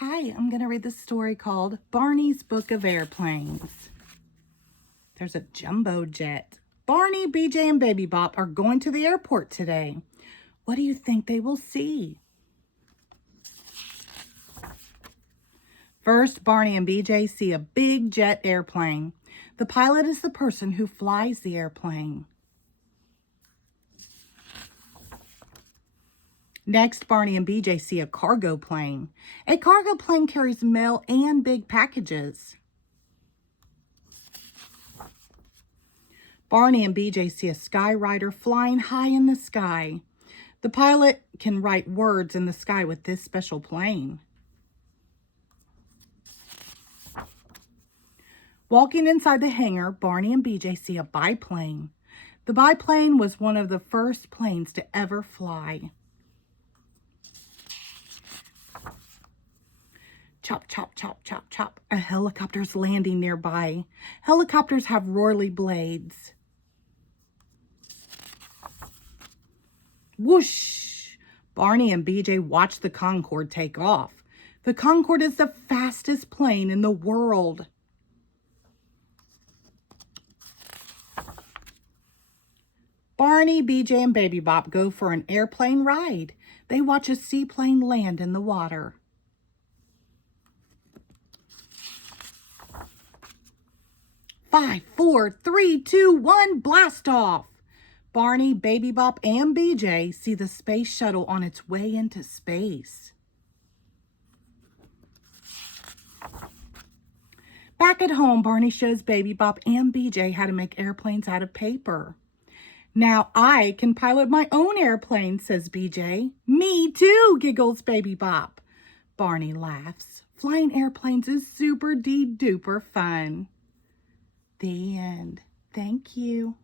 Hi, I'm going to read the story called Barney's Book of Airplanes. There's a jumbo jet. Barney, BJ, and Baby Bop are going to the airport today. What do you think they will see? First, Barney and BJ see a big jet airplane. The pilot is the person who flies the airplane. Next, Barney and BJ see a cargo plane. A cargo plane carries mail and big packages. Barney and BJ see a skywriter flying high in the sky. The pilot can write words in the sky with this special plane. Walking inside the hangar, Barney and BJ see a biplane. The biplane was one of the first planes to ever fly. Chop, chop, chop, chop, chop. A helicopter's landing nearby. Helicopters have roily blades. Whoosh! Barney and BJ watch the Concorde take off. The Concorde is the fastest plane in the world. Barney, BJ, and Baby Bop go for an airplane ride. They watch a seaplane land in the water. Five, four, three, two, one, blast off! Barney, Baby Bop, and BJ see the space shuttle on its way into space. Back at home, Barney shows Baby Bop and BJ how to make airplanes out of paper. Now I can pilot my own airplane, says BJ. Me too, giggles Baby Bop. Barney laughs. Flying airplanes is super-duper fun. The end. Thank you.